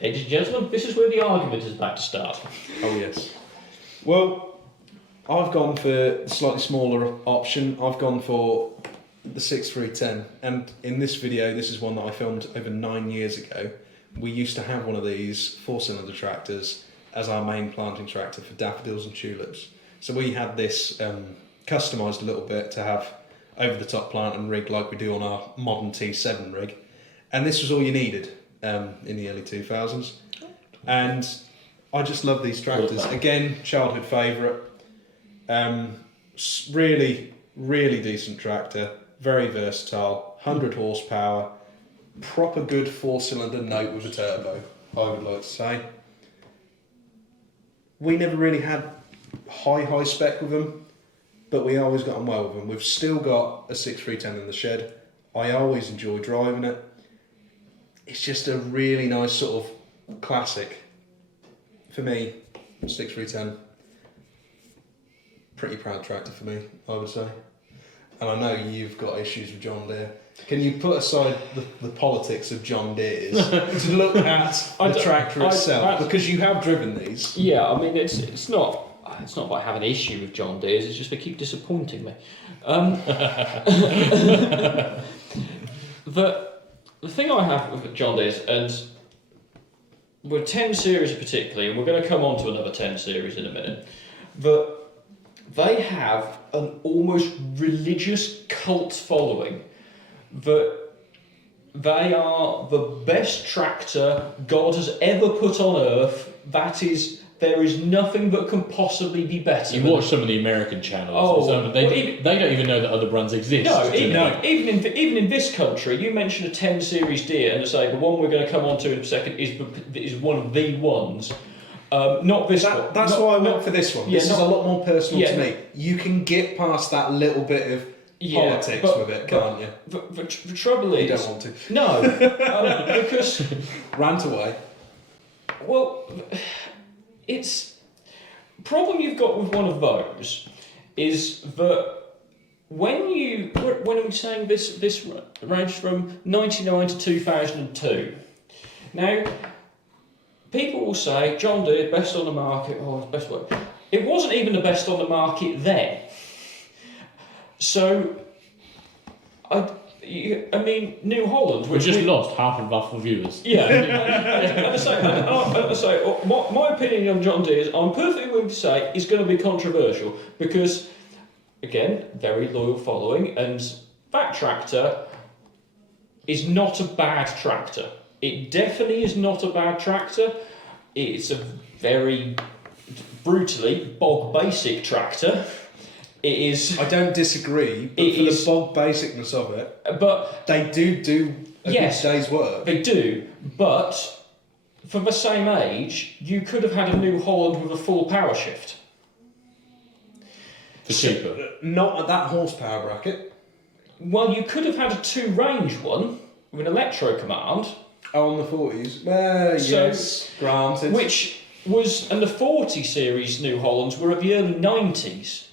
Ladies and gentlemen, this is where the argument is about to start. Oh yes. Well, I've gone for the slightly smaller option. I've gone for the 6310, and in this video, this is one that I filmed over 9 years ago. We used to have one of these 4-cylinder tractors as our main planting tractor for daffodils and tulips. So we had this customised a little bit to have over-the-top plant and rig like we do on our modern T7 rig, and this was all you needed in the early 2000s. And I just love these tractors. Again, childhood favourite. Really, really decent tractor. Very versatile. 100 horsepower. Proper good 4-cylinder note with a turbo, I would like to say. We never really had high spec with them, but we always got on well with them. We've still got a 6310 in the shed. I always enjoy driving it. It's just a really nice sort of classic. For me, 6310. Pretty proud tractor for me, I would say. And I know you've got issues with John Deere. Can you put aside the politics of John Deere's to look at the tractor itself? Because you have driven these. Yeah, I mean, it's not that I have an issue with John Deere's, it's just they keep disappointing me. The thing I have with John Deere's, and with 10 series particularly, and we're going to come on to another 10 series in a minute, that they have an almost religious cult following, that they are the best tractor God has ever put on earth. There is nothing that can possibly be better. You watch some of the American channels, they don't even know that other brands exist. No, even in this country, you mention a 10 series Deere and say the one we're going to come on to in a second is one of the ones. Not this one. That's why I went for this one. This is a lot more personal to me. You can get past that little bit of politics with it, can't you? The trouble is... You don't want to. No, because... Rant away. Well, it's... problem you've got with one of those is that when I'm saying this ranged from 99 to 2002. Now, people will say, John Deere, best on the market, best way. It wasn't even the best on the market then. So, I mean, New Holland... We've just lost half of our viewers. Yeah. My opinion on John Deere, I'm perfectly willing to say, is going to be controversial because, again, very loyal following, and that tractor is not a bad tractor. It definitely is not a bad tractor. It's a very brutally bog basic tractor. It is. I don't disagree, but for the bog basicness of it, but they do a good day's work. They do, but for the same age, you could have had a New Holland with a full power shift. For cheaper. Not at that horsepower bracket. Well, you could have had a 2-range one with an electro command. Oh, on the 40s? Well, yes, granted. Which was, and the 40 series New Hollands were at the early 90s.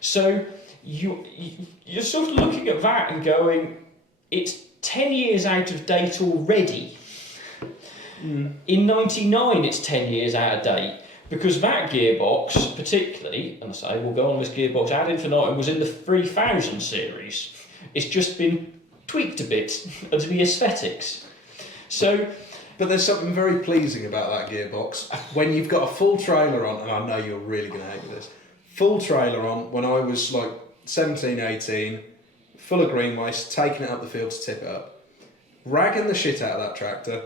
So you're sort of looking at that and going, it's 10 years out of date already. In 99 it's 10 years out of date, because that gearbox particularly, and I say we'll go on this gearbox ad infinitum, was in the 3000 series. It's just been tweaked a bit to the aesthetics. So, but there's something very pleasing about that gearbox when you've got a full trailer on, and I know you're really going to hate this. Full trailer on when I was like 17, 18, full of green waste, taking it up the field to tip it up, ragging the shit out of that tractor,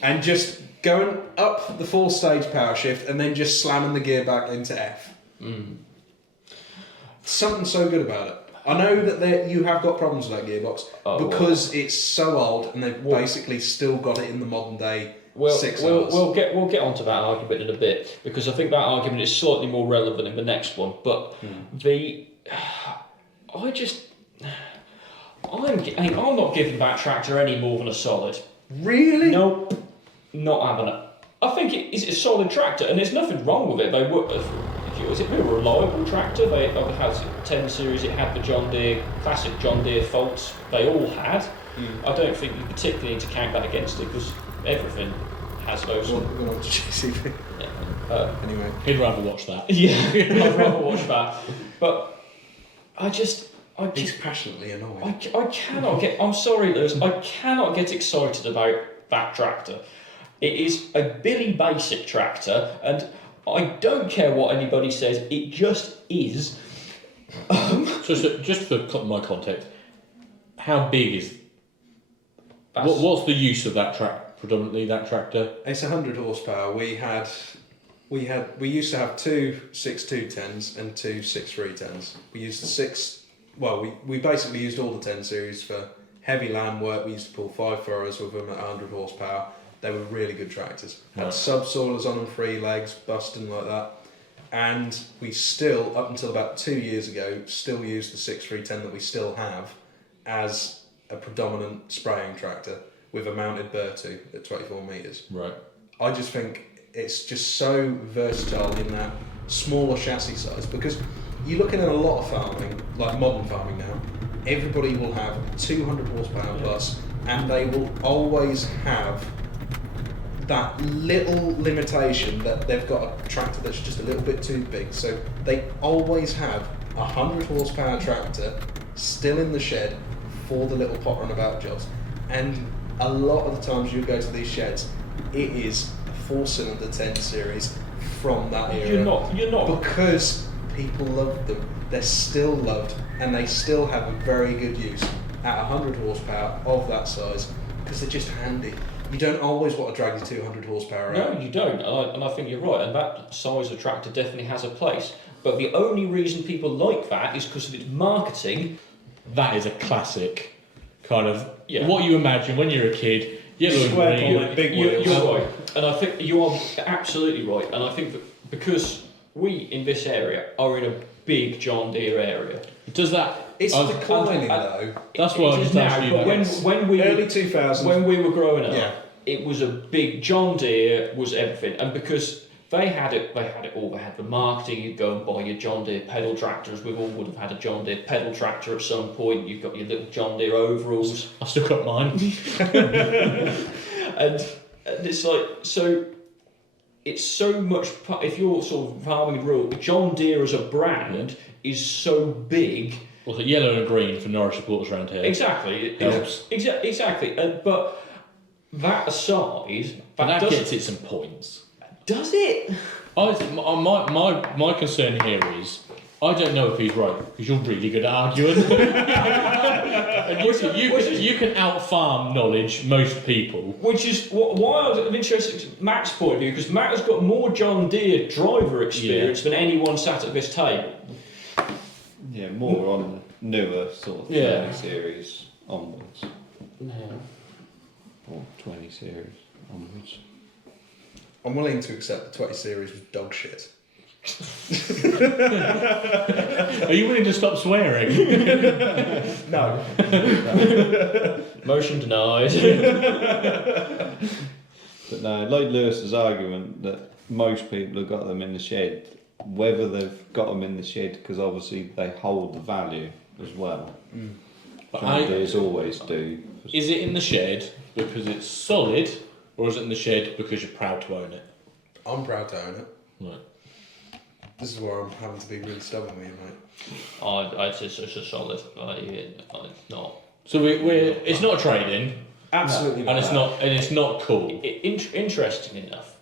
and just going up the 4-stage power shift and then just slamming the gear back into F. Something so good about it. I know that you have got problems with that gearbox because it's so old and they've basically still got it in the modern day. We'll get onto that argument in a bit, because I think that argument is slightly more relevant in the next one. But I'm not giving that tractor any more than a solid. Really? Nope, not having it. I think it's a solid tractor, and there's nothing wrong with it. They were, was it a reliable tractor? They had 10 series. It had the John Deere classic John Deere faults. They all had. I don't think you particularly need to count that against it, because everything has those. We're going on to JCB. Anyway. He'd rather watch that. Yeah, I'd rather watch that. But He's passionately annoyed. I cannot get. I'm sorry, Lewis. I cannot get excited about that tractor. It is a Billy Basic tractor, and I don't care what anybody says. It just is. So just for my context, how big is? What's the use of that predominantly that tractor? It's 100 horsepower. We used to have two 6.210s and two 6.310s. We used the six. Well, we basically used all the 10 series for heavy land work. We used to pull 5 furrows with them at 100 horsepower. They were really good tractors. Had subsoilers on them, 3 legs, busting like that. And we still, up until about 2 years ago, still use the 6.310 that we still have as a predominant spraying tractor with a mounted Bertu at 24 metres. Right. I just think it's just so versatile in that smaller chassis size, because you're looking at a lot of farming, like modern farming now, everybody will have 200 horsepower plus, and they will always have that little limitation that they've got a tractor that's just a little bit too big. So they always have a 100 horsepower tractor still in the shed for the little pot runabout jobs. And a lot of the times you go to these sheds, it is a 4-cylinder 10 series from that era. You're not Because people love them. They're still loved, and they still have a very good use at 100 horsepower of that size, because they're just handy. You don't always want to drag your 200 horsepower out. No, you don't, and I think you're right, and that size of tractor definitely has a place. But the only reason people like that is because of its marketing. That is a classic kind of what you imagine when you're a kid. Yellow and green, big you're wheels. right, and I think you are absolutely right. And I think that because we in this area are in a big John Deere area, does that? It's declining though. That's why I was asking you. When we early 2000s. when we were growing up, Yeah. it was a big John Deere was everything, and because they had it all. They had the marketing. You'd go and buy your John Deere pedal tractors. We all would have had a John Deere pedal tractor at some point. You've got your little John Deere overalls. I still got mine. and it's like, so it's so much. If you're sort of farming rural, John Deere as a brand is so big. Well, the yellow and green for Norwich supporters around here. Exactly. Helps. Exactly. But that aside, that gets it some points. Does it? My concern here is I don't know if he's right, because you're really good at arguing. And you can out-farm knowledge most people. Which is why I'm interested in Matt's point of view, because Matt has got more John Deere driver experience than anyone sat at this table. Yeah, more on newer sort of 30 series onwards. Yeah. Or 20 series onwards. I'm willing to accept the 20 series was dog shit. Are you willing to stop swearing? No. Motion denied. But no, like Lewis's argument that most people have got them in the shed, whether they've got them in the shed because obviously they hold the value as well. But Deers always do. Is it in the shed because it's solid, or is it in the shed because you're proud to own it? I'm proud to own it. Right. This is where I'm having to be really stubborn with you, mate. I'd say it's a solid. It's not. So it's not a trade-in, Absolutely and it's not cool. Interesting enough,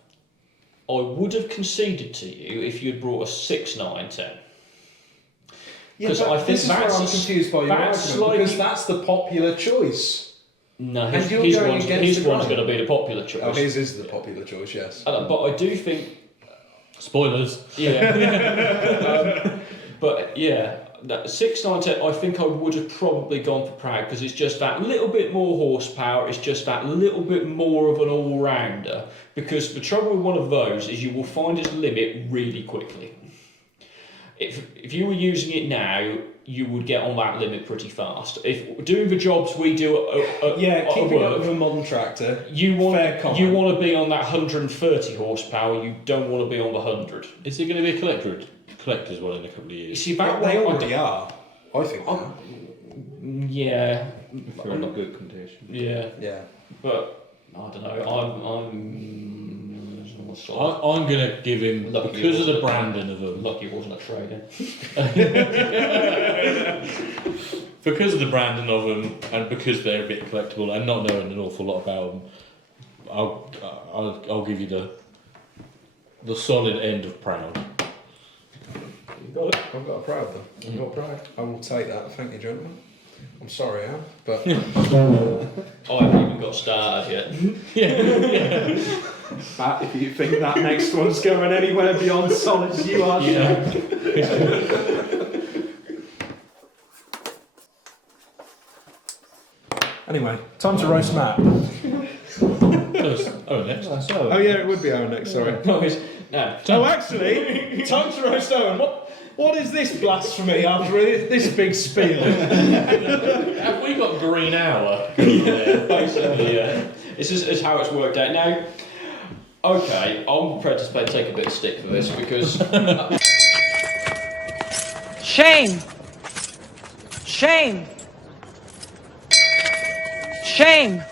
I would have conceded to you if you'd brought a 6, 9, 10. Yeah, but I think this is where I'm confused by your argument, because that's the popular choice. No, And his you're one's going against the going grain. to be the popular choice. Oh, his is the popular choice, yes. But I do think, Spoilers. yeah. But yeah, that 6, 9, 10, I think I would have probably gone for Proud, because it's just that little bit more horsepower, it's just that little bit more of an all-rounder. Because the trouble with one of those is you will find its limit really quickly. If you were using it now, you would get on that limit pretty fast. If doing the jobs we do at keeping up work, with a modern tractor, you want comment. to be on that 130 horsepower. You don't want to be on the 100. Is it going to be a collector's one in a couple of You years? see that they one? already are. I think they are. Yeah. If they're in a good condition. Yeah. Yeah. But I don't know. I'm going to give him, Lucky because of the wasn't- branding of them, Lucky it wasn't a trade-in. because of the branding of them, and because they're a bit collectible, and not knowing an awful lot about them, I'll give you the solid end of proud. You got it. I've got a proud then. You've got proud. I will take that. Thank you, gentlemen. I'm sorry, Al, but I haven't even got started yet. Matt, if you think that next one's going anywhere beyond solids, you are. Anyway, time to roast Matt. Oh, next. Oh yeah, it would be Owen next. Sorry. No. Oh, actually, time to roast Owen. What is this blasphemy after this big spiel? Have we got green hour? Yeah, basically, yeah. This is how it's worked out. Now, okay, I'm prepared to take a bit of stick for this because Shame! Shame! Shame!